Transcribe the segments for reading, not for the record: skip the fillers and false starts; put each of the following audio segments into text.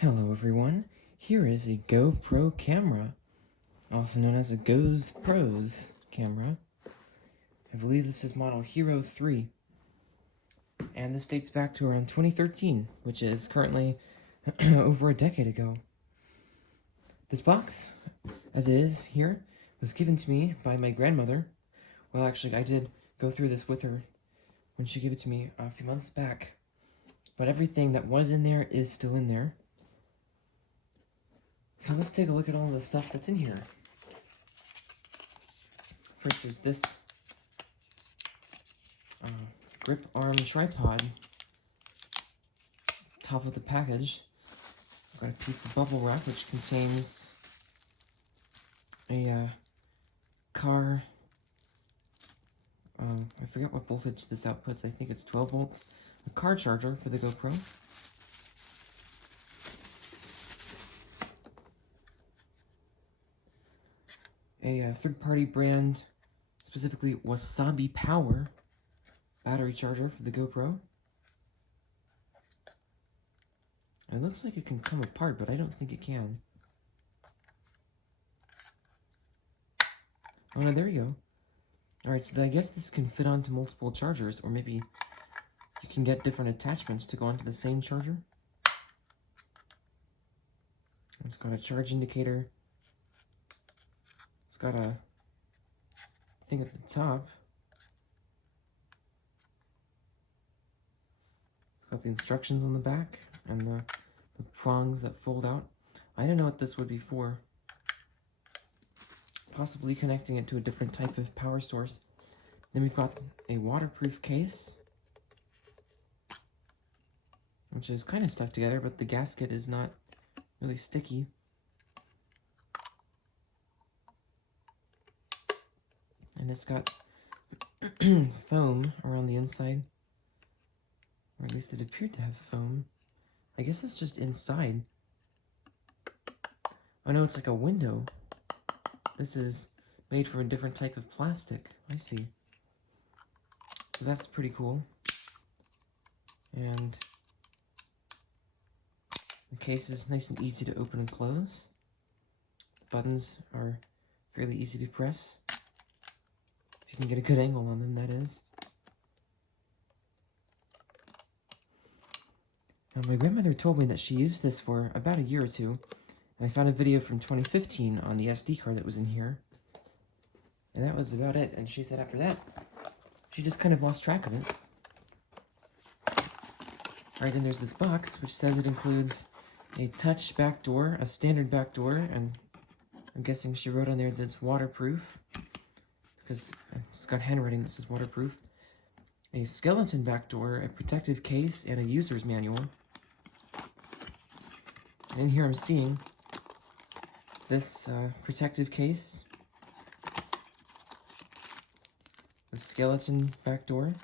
Hello everyone, here is a GoPro camera, also known as a GoesPros camera. I believe this is model Hero 3, and this dates back to around 2013, which is currently over a decade ago. This box, as it is here, was given to me by my grandmother. Well, actually, I did go through this with her when she gave it to me a few months back, but everything that was in there is still in there. So let's take a look at all the stuff that's in here. First, there's this grip arm tripod. Top of the package, I've got a piece of bubble wrap which contains a car. I forget what voltage this outputs. I think it's 12 volts. A car charger for the GoPro. A third-party brand, specifically Wasabi Power battery charger for the GoPro. It looks like it can come apart, but I don't think it can. Oh no, there you go. Alright, so I guess this can fit onto multiple chargers, or maybe you can get different attachments to go onto the same charger. It's got a charge indicator. It's got a thing at the top. It's got the instructions on the back and the prongs that fold out. I don't know what this would be for. Possibly connecting it to a different type of power source. Then we've got a waterproof case, which is kind of stuck together, but the gasket is not really sticky. And it's got foam around the inside, or at least it appeared to have foam. I guess that's just inside. Oh no, it's like a window. This is made from a different type of plastic. I see. So that's pretty cool. And the case is nice and easy to open and close. The buttons are fairly easy to press. If you can get a good angle on them, that is. Now, my grandmother told me that she used this for about a year or two. And I found a video from 2015 on the SD card that was in here. And that was about it. And she said after that, she just kind of lost track of it. Alright, then there's this box, which says it includes a touch back door, a standard back door, and I'm guessing she wrote on there that it's waterproof, because it's got handwriting that says waterproof. A skeleton back door, a protective case, and a user's manual. And in here I'm seeing this protective case, the skeleton back door,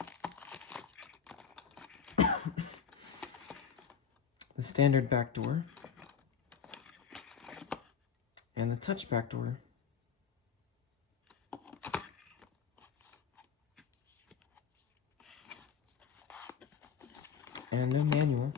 the standard back door, and the touch back door. And no manual.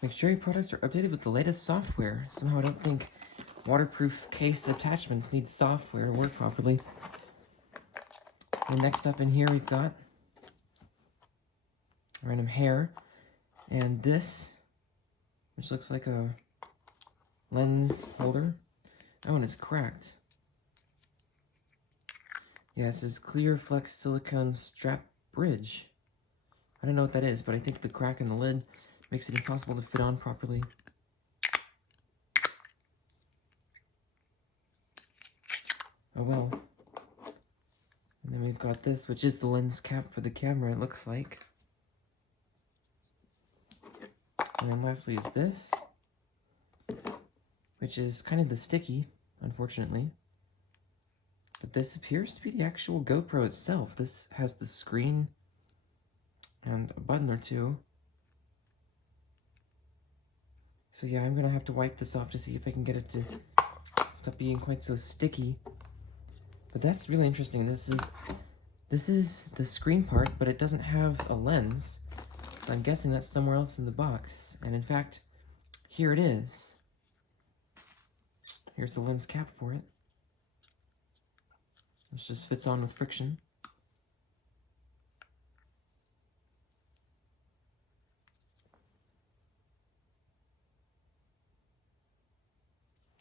Make sure your products are updated with the latest software. Somehow I don't think waterproof case attachments need software to work properly. And next up in here we've got random hair. And this, which looks like a lens holder. Oh, and it's cracked. Yeah, it says Clear Flex Silicone Strap Bridge. I don't know what that is, but I think the crack in the lid makes it impossible to fit on properly. Oh well. And then we've got this, which is the lens cap for the camera, it looks like. And then lastly is this, which is kind of the sticky, unfortunately. But this appears to be the actual GoPro itself. This has the screen and a button or two. So yeah, I'm gonna have to wipe this off to see if I can get it to stop being quite so sticky. But that's really interesting. This is the screen part, but it doesn't have a lens. So I'm guessing that's somewhere else in the box. And in fact, here it is. Here's the lens cap for it. This just fits on with friction.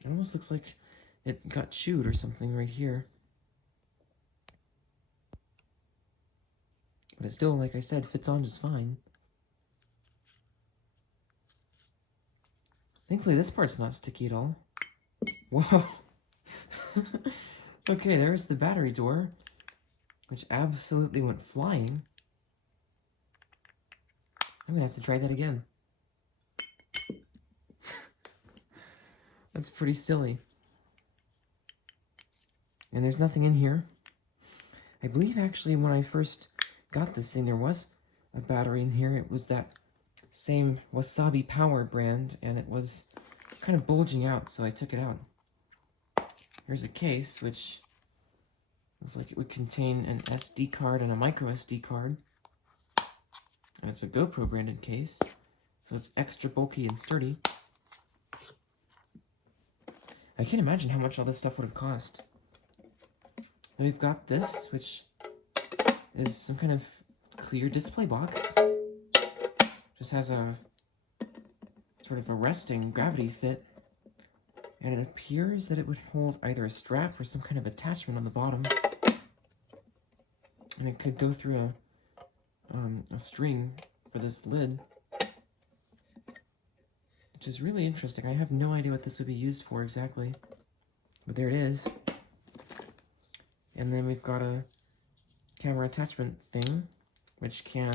It almost looks like it got chewed or something right here. But it still, like I said, fits on just fine. Thankfully, this part's not sticky at all. Whoa! Okay, there's the battery door, which absolutely went flying. I'm gonna have to try that again. That's pretty silly. And there's nothing in here. I believe actually when I first got this thing there was a battery in here. It was that same Wasabi Power brand, and it was kind of bulging out, so I took it out. Here's a case, which looks like it would contain an SD card and a micro SD card. And it's a GoPro branded case, so it's extra bulky and sturdy. I can't imagine how much all this stuff would have cost. Then we've got this, which is some kind of clear display box. Just has a sort of a resting gravity fit. And it appears that it would hold either a strap or some kind of attachment on the bottom. And it could go through a string for this lid, which is really interesting. I have no idea what this would be used for exactly, but there it is. And then we've got a camera attachment thing, which can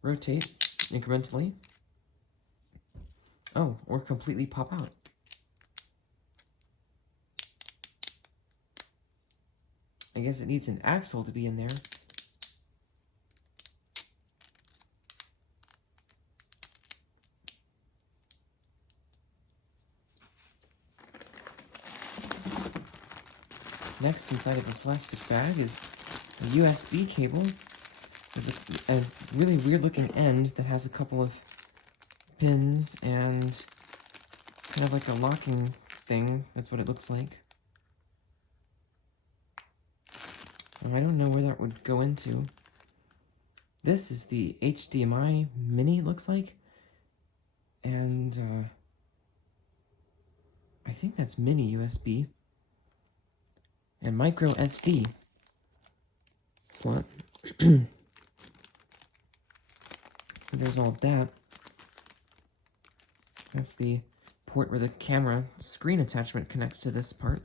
rotate incrementally. Oh, or completely pop out. I guess it needs an axle to be in there. Next, inside of a plastic bag is a USB cable with a really weird looking end that has a couple of pins and kind of like a locking thing. That's what it looks like. And I don't know where that would go into. This is the HDMI mini, it looks like. And I think that's mini USB. And micro SD slot. So there's all of that. That's the port where the camera screen attachment connects to this part.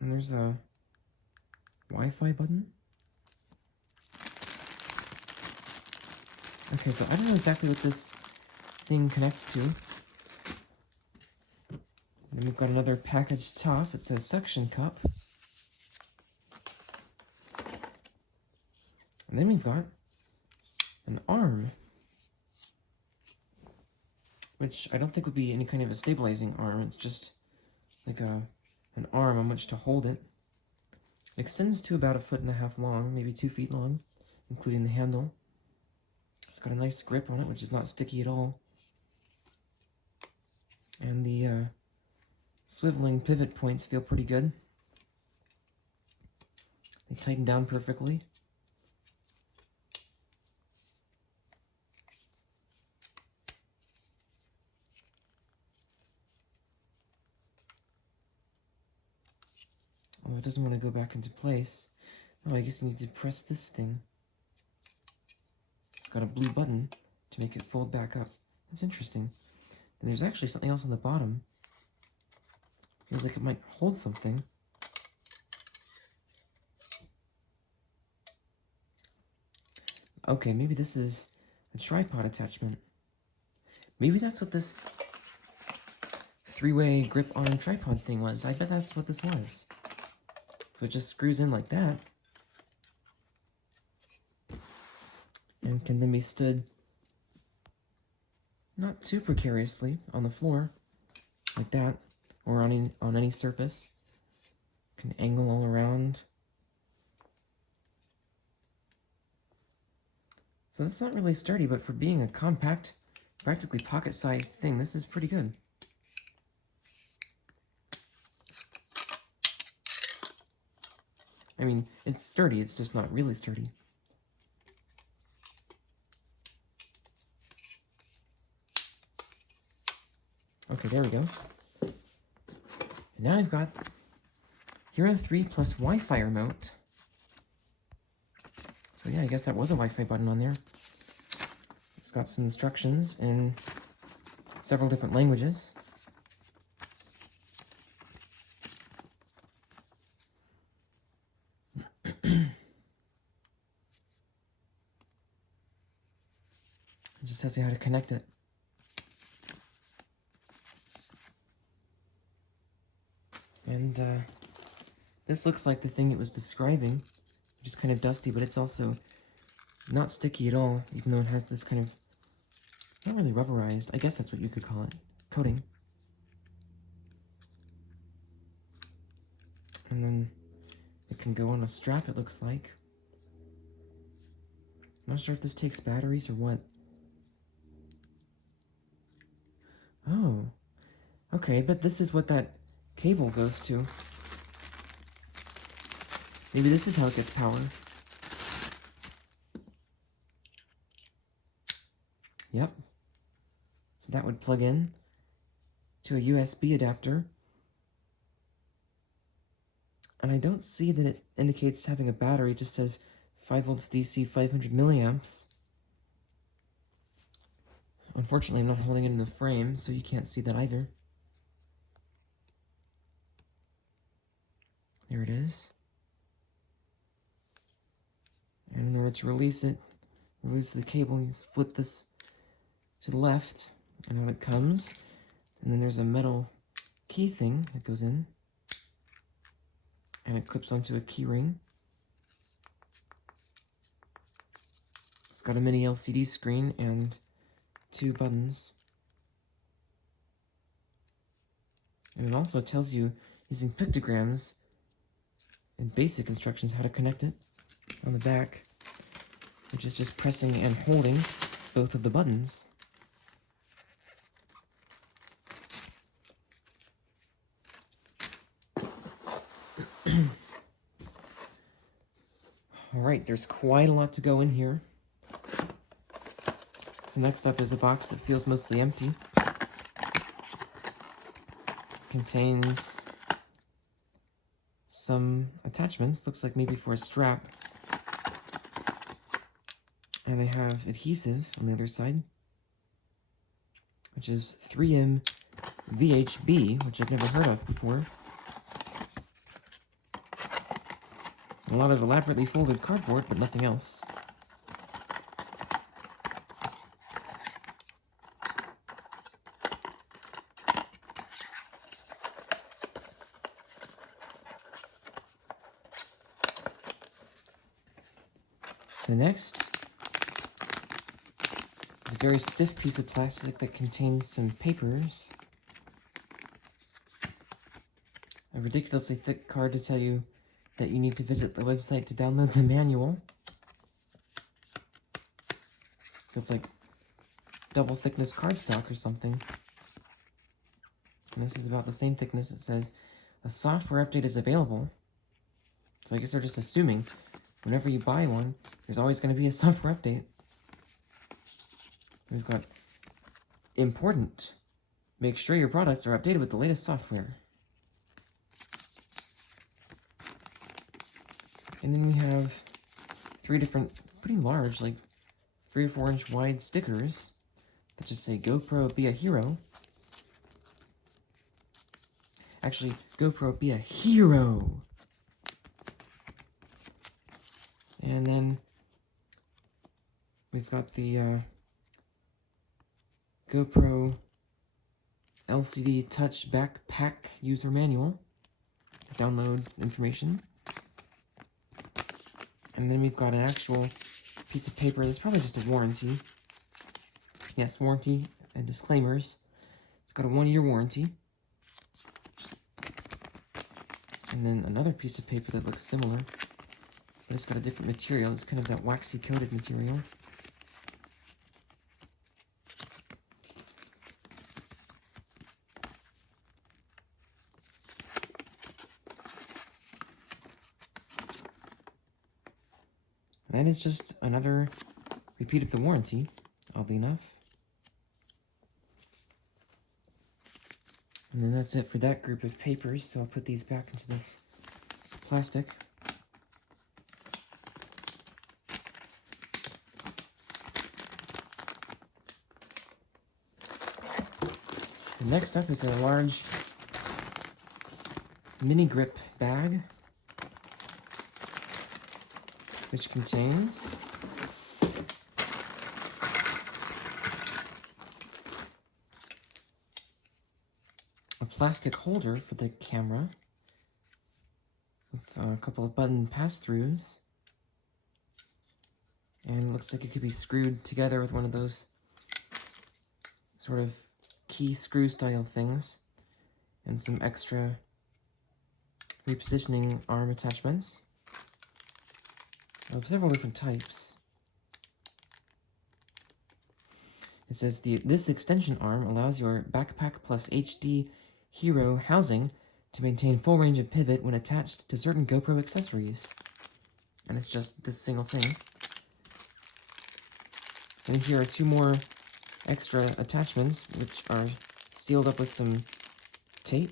And there's a Wi-Fi button. Okay, so I don't know exactly what this thing connects to. And then we've got another packaged top. It says suction cup. And then we've got an arm, which I don't think would be any kind of a stabilizing arm. It's just like an arm on which to hold it. It extends to about 1.5 feet long, maybe 2 feet long, including the handle. It's got a nice grip on it, which is not sticky at all. And the swiveling pivot points feel pretty good. They tighten down perfectly. Although it doesn't want to go back into place. Oh, I guess you need to press this thing. It's got a blue button to make it fold back up. That's interesting. And there's actually something else on the bottom. Feels like it might hold something. Okay, maybe this is a tripod attachment. Maybe that's what this three-way grip-on tripod thing was. I bet that's what this was. So it just screws in like that. And can then be stood not too precariously on the floor. like that, or on any surface. Can angle all around. So that's not really sturdy, but for being a compact, practically pocket-sized thing, this is pretty good. I mean, it's sturdy, it's just not really sturdy. Okay, there we go. And now I've got Hero 3 plus Wi-Fi remote. So yeah, I guess that was a Wi-Fi button on there. It's got some instructions in several different languages. It just tells you how to connect it. And this looks like the thing it was describing, which is kind of dusty, but it's also not sticky at all, even though it has this kind of, not really rubberized, I guess that's what you could call it, coating. And then it can go on a strap, it looks like. I'm not sure if this takes batteries or what. Oh, okay, but this is what that cable goes to. Maybe this is how it gets power. Yep. So that would plug in to a USB adapter. And I don't see that it indicates having a battery, it just says 5 volts DC, 500 milliamps. Unfortunately, I'm not holding it in the frame, so you can't see that either. There it is. And in order to release the cable, you just flip this to the left, and out it comes. And then there's a metal key thing that goes in, and it clips onto a key ring. It's got a mini LCD screen and 2 buttons. And it also tells you, using pictograms and basic instructions, how to connect it on the back, which is just pressing and holding both of the buttons. Alright, there's quite a lot to go in here. So next up is a box that feels mostly empty. Contains some attachments, looks like maybe for a strap. And they have adhesive on the other side, which is 3M VHB, which I've never heard of before. A lot of elaborately folded cardboard, but nothing else. The next is a very stiff piece of plastic that contains some papers. A ridiculously thick card to tell you that you need to visit the website to download the manual. Feels like double thickness cardstock or something. And this is about the same thickness. It says a software update is available. So I guess they're just assuming whenever you buy one, there's always going to be a software update. We've got important. Make sure your products are updated with the latest software. And then we have 3 different, pretty large, like 3 or 4 inch wide stickers that just say GoPro be a hero. Actually, GoPro be a hero. And then we've got the GoPro LCD Touch Backpack User Manual. Download information. And then we've got an actual piece of paper that's probably just a warranty. Yes, warranty and disclaimers. It's got a 1-year warranty. And then another piece of paper that looks similar, but it's got a different material. It's kind of that waxy coated material. That is just another repeat of the warranty, oddly enough. And then that's it for that group of papers, so I'll put these back into this plastic. And next up is a large mini grip bag, which contains a plastic holder for the camera with a couple of button pass-throughs, and it looks like it could be screwed together with one of those sort of key screw style things, and some extra repositioning arm attachments of several different types. It says this extension arm allows your Backpack Plus HD Hero housing to maintain full range of pivot when attached to certain GoPro accessories. And it's just this single thing. And here are two more extra attachments, which are sealed up with some tape.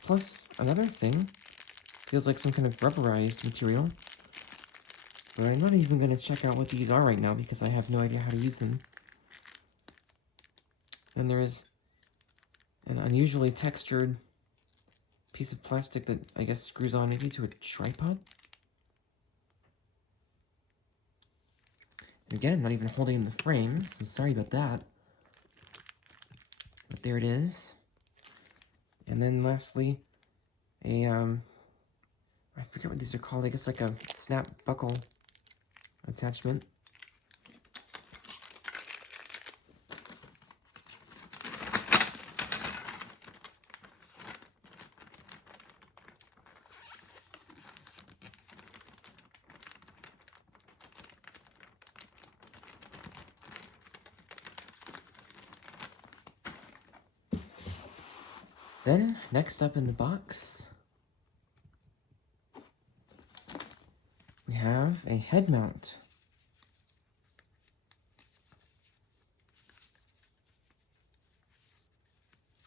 Plus another thing, feels like some kind of rubberized material. But I'm not even going to check out what these are right now because I have no idea how to use them. Then there is an unusually textured piece of plastic that I guess screws on maybe to a tripod. Again, I'm not even holding the frame, so sorry about that. But there it is. And then lastly, I forget what these are called, I guess like a snap buckle attachment. Then, next up in the box, we have a head mount.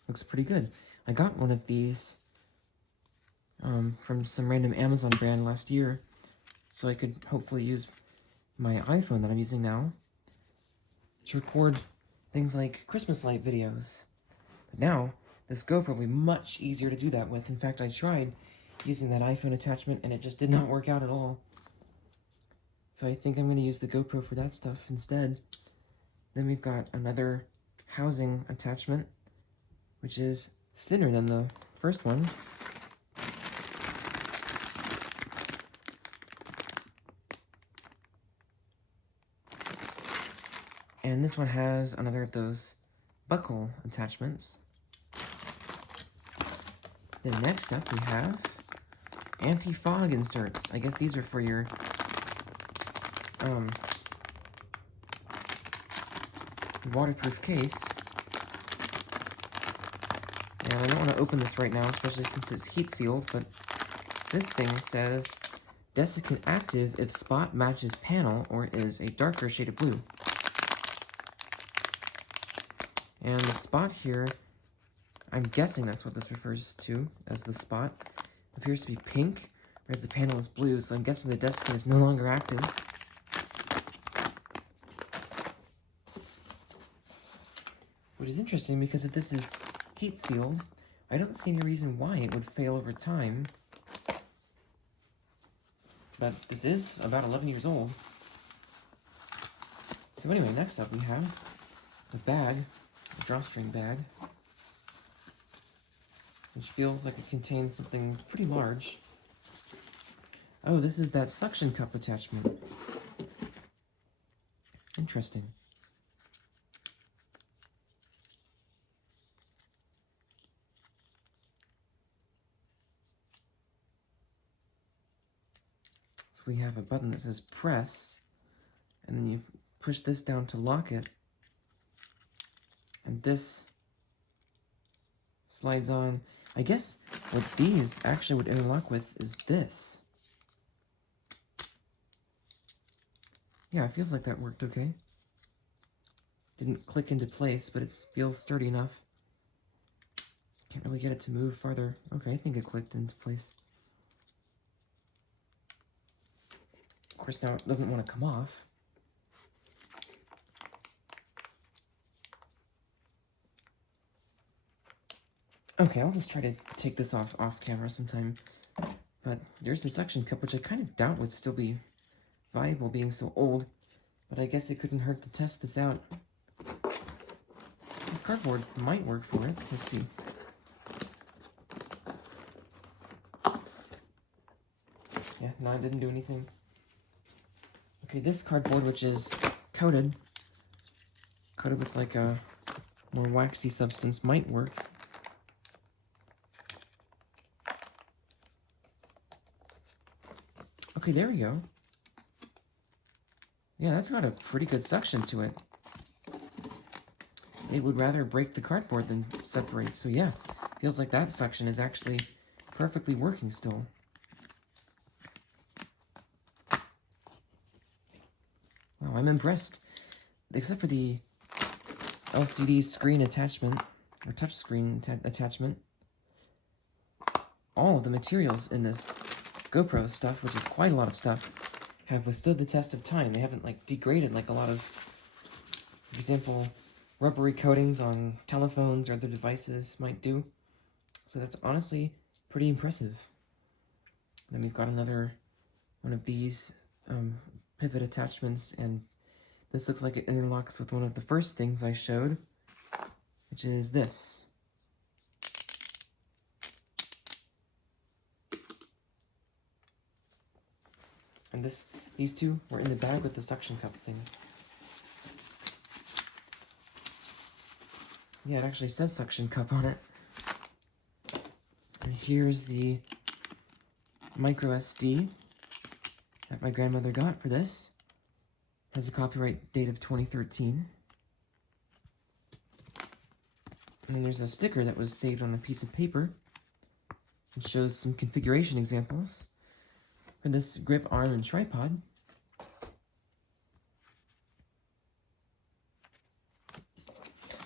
Looks pretty good. I got one of these from some random Amazon brand last year, so I could hopefully use my iPhone that I'm using now to record things like Christmas light videos. But now, this GoPro will be much easier to do that with. In fact, I tried using that iPhone attachment and it just did not work out at all. So I think I'm going to use the GoPro for that stuff instead. Then we've got another housing attachment, which is thinner than the first one. And this one has another of those buckle attachments. Then next up we have anti-fog inserts. I guess these are for your waterproof case. And I don't want to open this right now, especially since it's heat sealed, but this thing says desiccant active if spot matches panel or is a darker shade of blue. And the spot here, I'm guessing that's what this refers to as the spot, appears to be pink, whereas the panel is blue, so I'm guessing the desiccant is no longer active. Which is interesting because if this is heat sealed, I don't see any reason why it would fail over time. But this is about 11 years old. So anyway, next up we have a bag, a drawstring bag, which feels like it contains something pretty large. Oh, this is that suction cup attachment. Interesting. we have a button that says press, and then you push this down to lock it, and this slides on. I guess what these actually would interlock with is this. Yeah, it feels like that worked okay. Didn't click into place, but it feels sturdy enough. Can't really get it to move farther. Okay, I think it clicked into place. Of course, now it doesn't want to come off. Okay, I'll just try to take this off camera sometime. But there's the suction cup, which I kind of doubt would still be viable being so old. But I guess it couldn't hurt to test this out. This cardboard might work for it. Let's see. Yeah, no, it didn't do anything. Okay, this cardboard, which is coated with like a more waxy substance, might work. Okay, there we go. Yeah, that's got a pretty good suction to it. It would rather break the cardboard than separate, so yeah. Feels like that suction is actually perfectly working still. Wow, I'm impressed. Except for the LCD screen attachment, or touchscreen attachment, all of the materials in this GoPro stuff, which is quite a lot of stuff, have withstood the test of time. They haven't, like, degraded like a lot of, for example, rubbery coatings on telephones or other devices might do. So that's honestly pretty impressive. Then we've got another one of these pivot attachments, and this looks like it interlocks with one of the first things I showed, which is this. And these two were in the bag with the suction cup thing. Yeah, it actually says suction cup on it. And here's the micro SD that my grandmother got for this. Has a copyright date of 2013. And then there's a sticker that was saved on a piece of paper. It shows some configuration examples for this grip, arm, and tripod.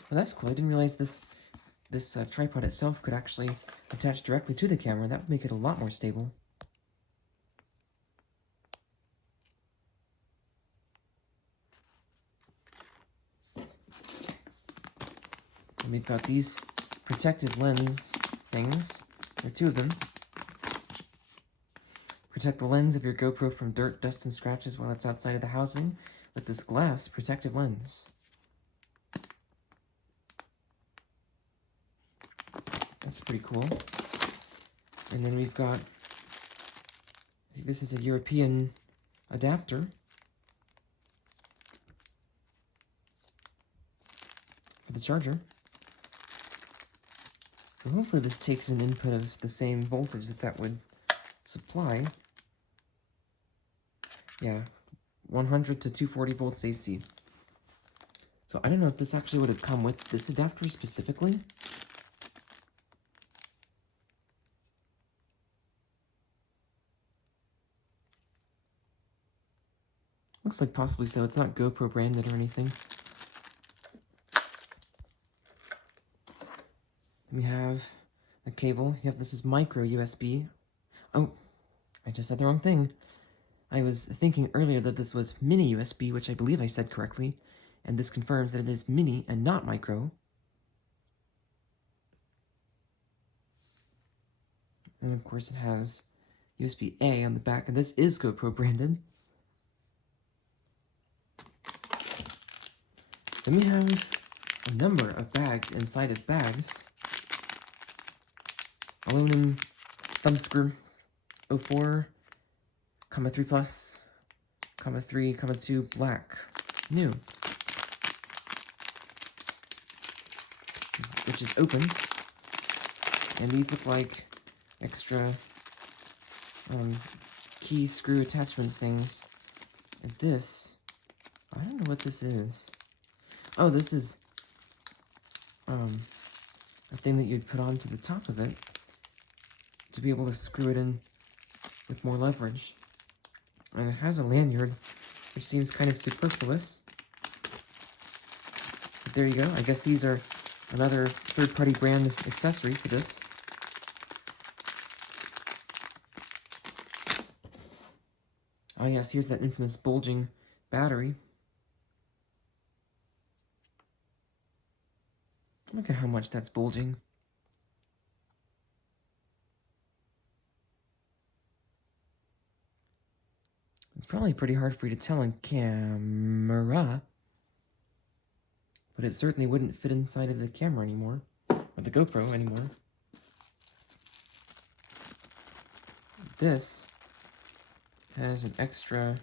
Well, that's cool. I didn't realize this tripod itself could actually attach directly to the camera. That would make it a lot more stable. And we've got these protective lens things. There are two of them. Protect the lens of your GoPro from dirt, dust, and scratches while it's outside of the housing with this glass protective lens. That's pretty cool. And then we've got, I think this is a European adapter. For the charger. So hopefully this takes an input of the same voltage that would supply. Yeah, 100 to 240 volts AC. So I don't know if this actually would have come with this adapter specifically. Looks like possibly so. It's not GoPro branded or anything. We have a cable. Yep, this is micro USB. Oh, I just said the wrong thing. I was thinking earlier that this was mini USB, which I believe I said correctly, and this confirms that it is mini and not micro. And of course it has USB-A on the back, and this is GoPro branded. Then we have a number of bags inside of bags. Aluminum thumb screw 04, 3 plus, 3, 2 black, new, which is open, and these look like extra key screw attachment things. And this, I don't know what this is. Oh, this is a thing that you'd put onto the top of it to be able to screw it in with more leverage. And it has a lanyard, which seems kind of superfluous. But there you go. I guess these are another third-party brand accessory for this. Oh yes, here's that infamous bulging battery. Look at how much that's bulging. It's probably pretty hard for you to tell on camera, but it certainly wouldn't fit inside of the camera anymore, or the GoPro anymore. This has an extra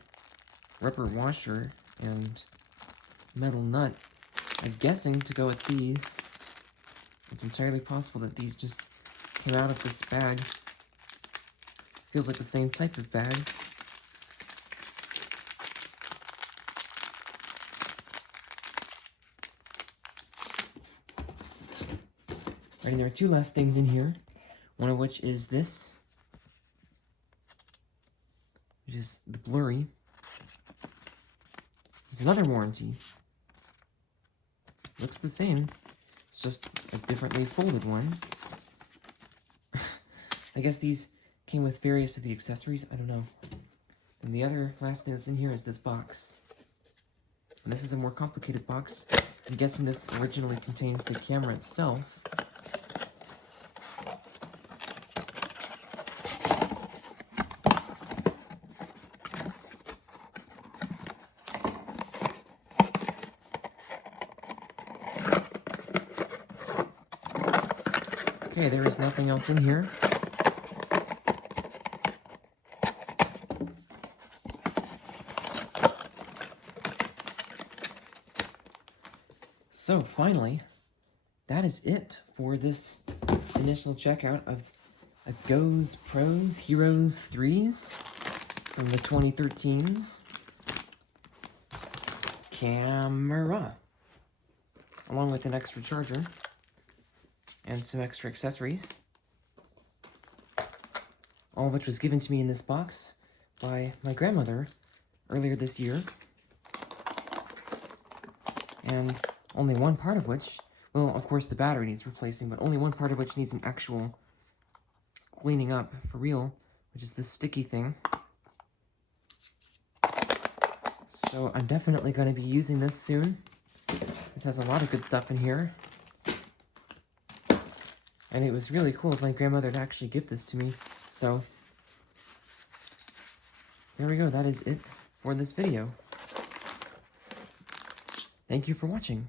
rubber washer and metal nut, I'm guessing to go with these. It's entirely possible that these just came out of this bag. Feels like the same type of bag. Right, and there are two last things in here, one of which is this, which is the blurry. It's another warranty. Looks the same. It's just a differently folded one. I guess these came with various of the accessories. I don't know. And the other last thing that's in here is this box. And this is a more complicated box. I'm guessing this originally contained the camera itself. Okay, there is nothing else in here. So finally, that is it for this initial checkout of a GoesPros Heroes 3s from the 2013s camera, along with an extra charger and some extra accessories, all of which was given to me in this box by my grandmother earlier this year, and only one part of which, well, of course the battery needs replacing, but only one part of which needs an actual cleaning up for real, which is this sticky thing. So I'm definitely going to be using this soon. This has a lot of good stuff in here. And it was really cool of my grandmother to actually give this to me. So, there we go. That is it for this video. Thank you for watching.